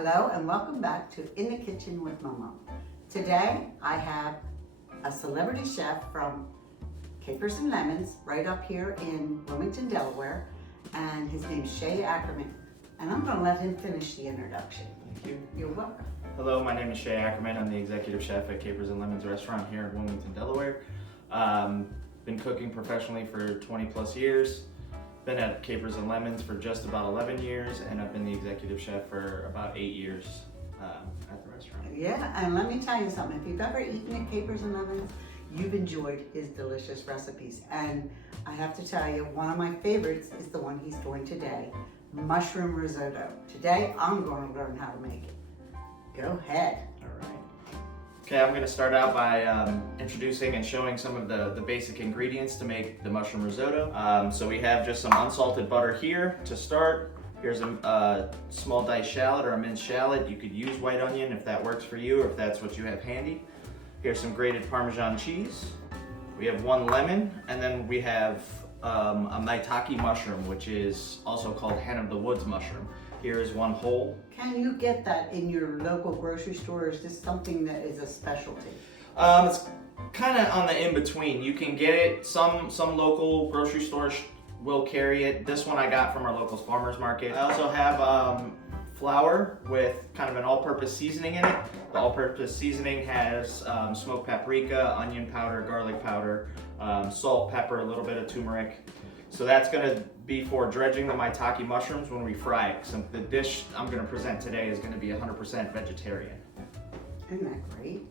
Hello and welcome back to In the Kitchen with Mama. Today I have a celebrity chef from Capers and Lemons right up here in Wilmington, Delaware, and his name's Shay Ackerman. And I'm going to let him finish the introduction. Thank you. You're welcome. Hello, my name is Shay Ackerman. I'm the executive chef at Capers and Lemons restaurant here in Wilmington, Delaware. Been cooking professionally for 20 plus years. Been at Capers and Lemons for just about 11 years, and I've been the executive chef for about 8 years at the restaurant. Yeah, and let me tell you something. If you've ever eaten at Capers and Lemons, you've enjoyed his delicious recipes. And I have to tell you, one of my favorites is the one he's doing today, mushroom risotto. Today, I'm going to learn how to make it. Go ahead. All right. Okay, I'm going to start out by introducing and showing some of the basic ingredients to make the mushroom risotto. So we have just some unsalted butter here to start. Here's a small diced shallot or a minced shallot. You could use white onion if that works for you or if that's what you have handy. Here's some grated Parmesan cheese. We have 1 lemon, and then we have a maitake mushroom, which is also called hen of the woods mushroom. Here is 1 whole. Can you get that in your local grocery store, or is this something that is a specialty? It's kind of on the in-between. You can get it, some local grocery stores will carry it. This one I got from our local farmer's market. I also have flour with kind of an all-purpose seasoning in it. The all-purpose seasoning has smoked paprika, onion powder, garlic powder, salt, pepper, a little bit of turmeric. So that's going to be for dredging the maitake mushrooms when we fry it. So the dish I'm going to present today is going to be 100% vegetarian. Isn't that great?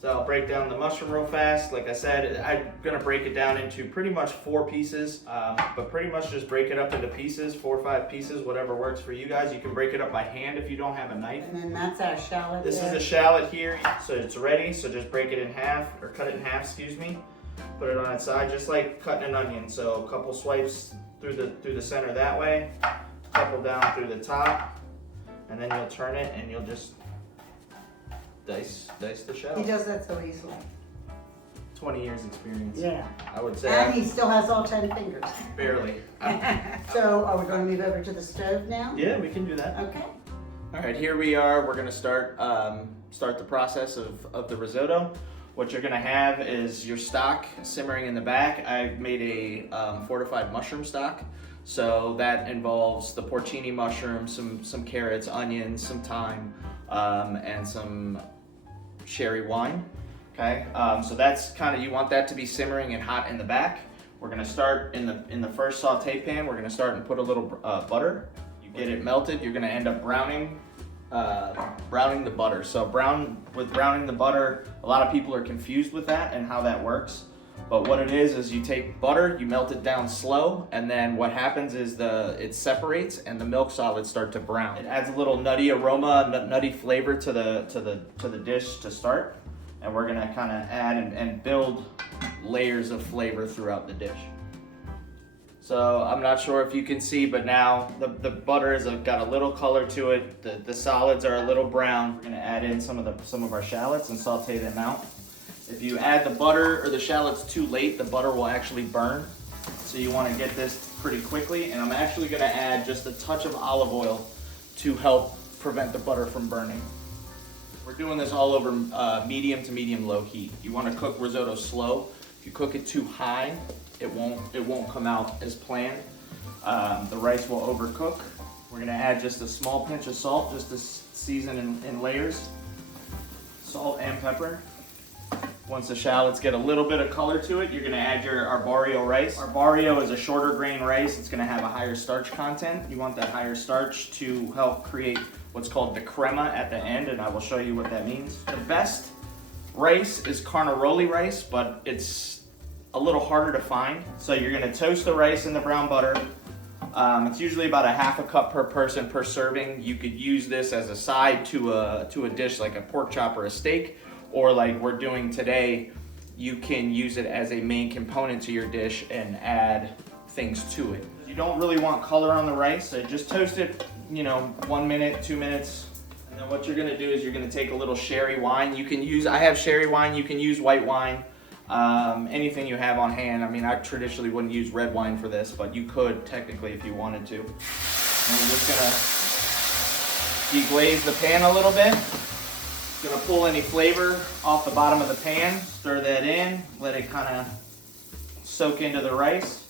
So I'll break down the mushroom real fast. Like I said, I'm going to break it down into pretty much 4 pieces, but pretty much just break it up into pieces, 4 or 5 pieces, whatever works for you guys. You can break it up by hand if you don't have a knife. And then that's our shallot. This is the shallot here, so it's ready. So just break it in half, or cut it in half, excuse me. Put it on its side, just like cutting an onion. So a couple swipes through the center that way, a couple down through the top, and then you'll turn it and you'll just dice the shell. He does that so easily. 20 years experience. Yeah. I would say. And he still has all 10 fingers. Barely. So are we going to move over to the stove now? Yeah, we can do that. Okay. All right, here we are. We're gonna start the process of the risotto. What you're gonna have is your stock simmering in the back. I've made a fortified mushroom stock. So that involves the porcini mushroom, some carrots, onions, some thyme, and some sherry wine. Okay, so that's kind of, you want that to be simmering and hot in the back. We're gonna start in the first saute pan. We're gonna start and put a little butter. You get it melted. You're gonna end up browning the butter. So browning the butter, a lot of people are confused with that and how that works. But what it is you take butter, you melt it down slow, and then what happens is it separates and the milk solids start to brown. It adds a little nutty aroma, nutty flavor to the dish to start, and we're gonna kind of add and build layers of flavor throughout the dish. So I'm not sure if you can see, but now the butter has got a little color to it. The solids are a little brown. We're gonna add in some of our shallots and saute them out. If you add the butter or the shallots too late, the butter will actually burn. So you wanna get this pretty quickly. And I'm actually gonna add just a touch of olive oil to help prevent the butter from burning. We're doing this all over medium to medium low heat. You wanna cook risotto slow. If you cook it too high, it won't come out as planned. The rice will overcook. We're gonna add just a small pinch of salt, just to season in layers. Salt and pepper. Once the shallots get a little bit of color to it, you're gonna add your arborio rice. Arborio is a shorter grain rice. It's gonna have a higher starch content. You want that higher starch to help create what's called the crema at the end, and I will show you what that means. The best rice is carnaroli rice, but it's a little harder to find. So you're gonna toast the rice in the brown butter. It's usually about a half a cup per person per serving. You could use this as a side to a dish like a pork chop or a steak, or like we're doing today, you can use it as a main component to your dish and add things to it. You don't really want color on the rice, so just toast it, 1 minute, 2 minutes. And then what you're gonna do is you're gonna take a little sherry wine. I have sherry wine, you can use white wine. Anything you have on hand. I mean, I traditionally wouldn't use red wine for this, but you could technically if you wanted to. And we're just gonna deglaze the pan a little bit. Gonna pull any flavor off the bottom of the pan, stir that in, let it kind of soak into the rice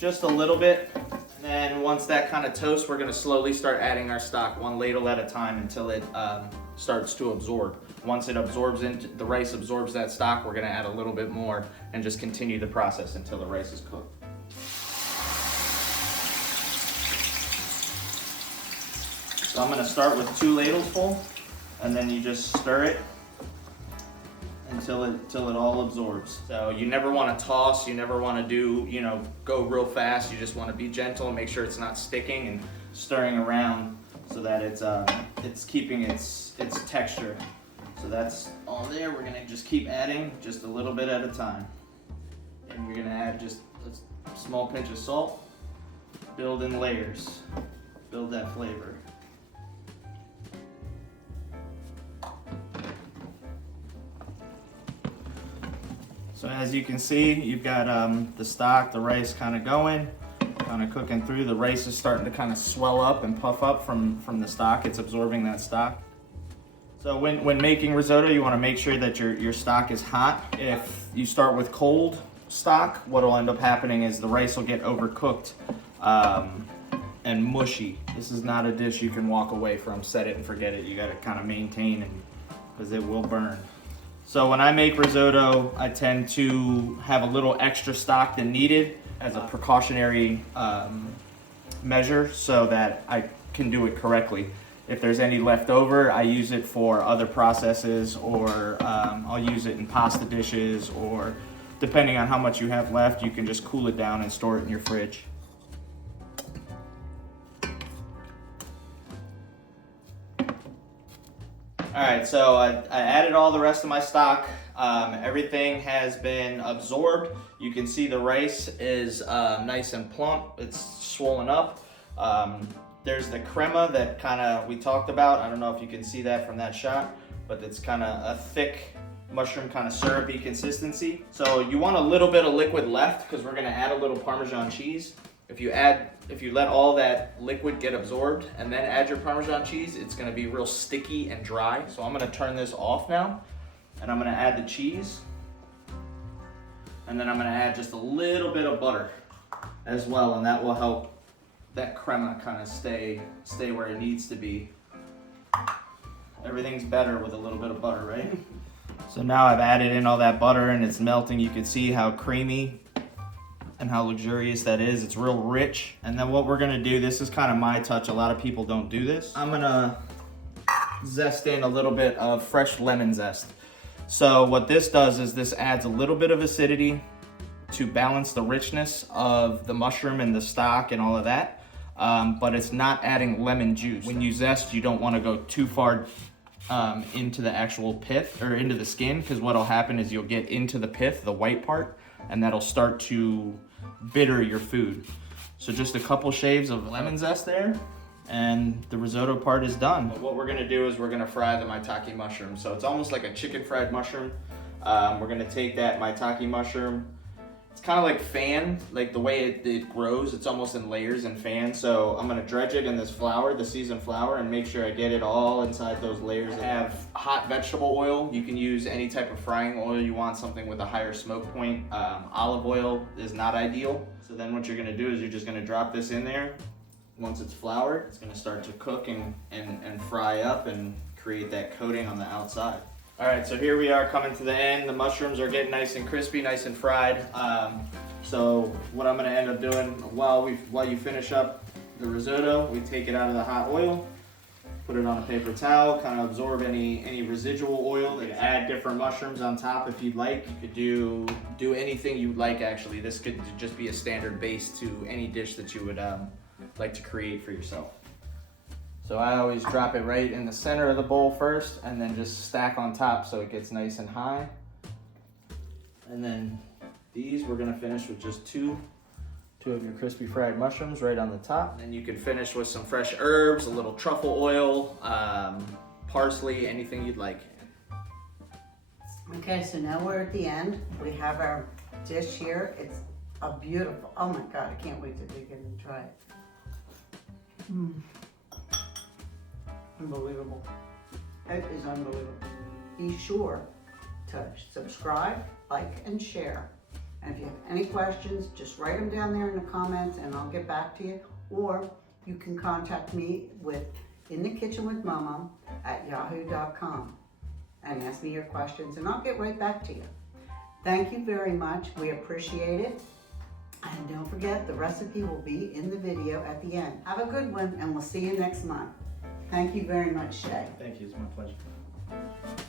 just a little bit. And then once that kind of toasts, we're gonna slowly start adding our stock, one ladle at a time, until it starts to absorb. Once it absorbs into the rice, absorbs that stock, we're gonna add a little bit more and just continue the process until the rice is cooked. So I'm gonna start with 2 ladles full, and then you just stir it until it all absorbs. So you never want to toss, you never want to do, go real fast. You just want to be gentle and make sure it's not sticking, and stirring around so that it's keeping its texture. So that's all there. We're gonna just keep adding just a little bit at a time, and we're gonna add just a small pinch of salt. Build in layers, build that flavor. So as you can see, you've got the stock, the rice kind of going, kind of cooking through. The rice is starting to kind of swell up and puff up from the stock. It's absorbing that stock. So when making risotto, you want to make sure that your stock is hot. If you start with cold stock, what will end up happening is the rice will get overcooked and mushy. This is not a dish you can walk away from, set it and forget it. You got to kind of maintain, because it will burn. So when I make risotto, I tend to have a little extra stock than needed as a precautionary measure, so that I can do it correctly. If there's any left over, I use it for other processes, or I'll use it in pasta dishes, or depending on how much you have left, you can just cool it down and store it in your fridge. All right, so I added all the rest of my stock. Everything has been absorbed. You can see the rice is nice and plump. It's swollen up. There's the crema that kind of we talked about. I don't know if you can see that from that shot, but it's kind of a thick mushroom, kind of syrupy consistency. So you want a little bit of liquid left, because we're gonna add a little Parmesan cheese. If you let all that liquid get absorbed and then add your Parmesan cheese, it's gonna be real sticky and dry. So I'm gonna turn this off now, and I'm gonna add the cheese. And then I'm gonna add just a little bit of butter as well, and that will help that crema kind of stay where it needs to be. Everything's better with a little bit of butter, right? So now I've added in all that butter and it's melting. You can see how creamy and how luxurious that is. It's real rich. And then what we're gonna do, this is kind of my touch. A lot of people don't do this. I'm gonna zest in a little bit of fresh lemon zest. So what this does is this adds a little bit of acidity to balance the richness of the mushroom and the stock and all of that. But it's not adding lemon juice. When you zest, you don't want to go too far into the actual pith or into the skin, because what'll happen is you'll get into the pith, the white part, and that'll start to bitter your food. So just a couple shaves of lemon zest there, and the risotto part is done. But what we're gonna do is we're gonna fry the maitake mushroom. So it's almost like a chicken fried mushroom. We're gonna take that maitake mushroom. It's kind of like fanned, like the way it grows, it's almost in layers and fanned. So I'm gonna dredge it in this flour, the seasoned flour, and make sure I get it all inside those layers. I have hot vegetable oil. You can use any type of frying oil you want, something with a higher smoke point. Olive oil is not ideal. So then what you're gonna do is you're just gonna drop this in there. Once it's floured, it's gonna start to cook and fry up and create that coating on the outside. All right, so here we are coming to the end. The mushrooms are getting nice and crispy, nice and fried. So what I'm gonna end up doing while you finish up the risotto, we take it out of the hot oil, put it on a paper towel, kind of absorb any residual oil. You can add different mushrooms on top if you'd like. You could do anything you'd like, actually. This could just be a standard base to any dish that you would like to create for yourself. So I always drop it right in the center of the bowl first, and then just stack on top so it gets nice and high. And then these, we're gonna finish with just two of your crispy fried mushrooms right on the top. And then you can finish with some fresh herbs, a little truffle oil, parsley, anything you'd like. Okay, so now we're at the end. We have our dish here. It's a beautiful, oh my God, I can't wait to dig in and try it. Unbelievable. It is unbelievable. Be sure to subscribe, like, and share. And if you have any questions, just write them down there in the comments and I'll get back to you. Or you can contact me with In the Kitchen with Mama at yahoo.com and ask me your questions and I'll get right back to you. Thank you very much. We appreciate it. And don't forget, the recipe will be in the video at the end. Have a good one and we'll see you next month. Thank you very much, Shay. Thank you, it's my pleasure.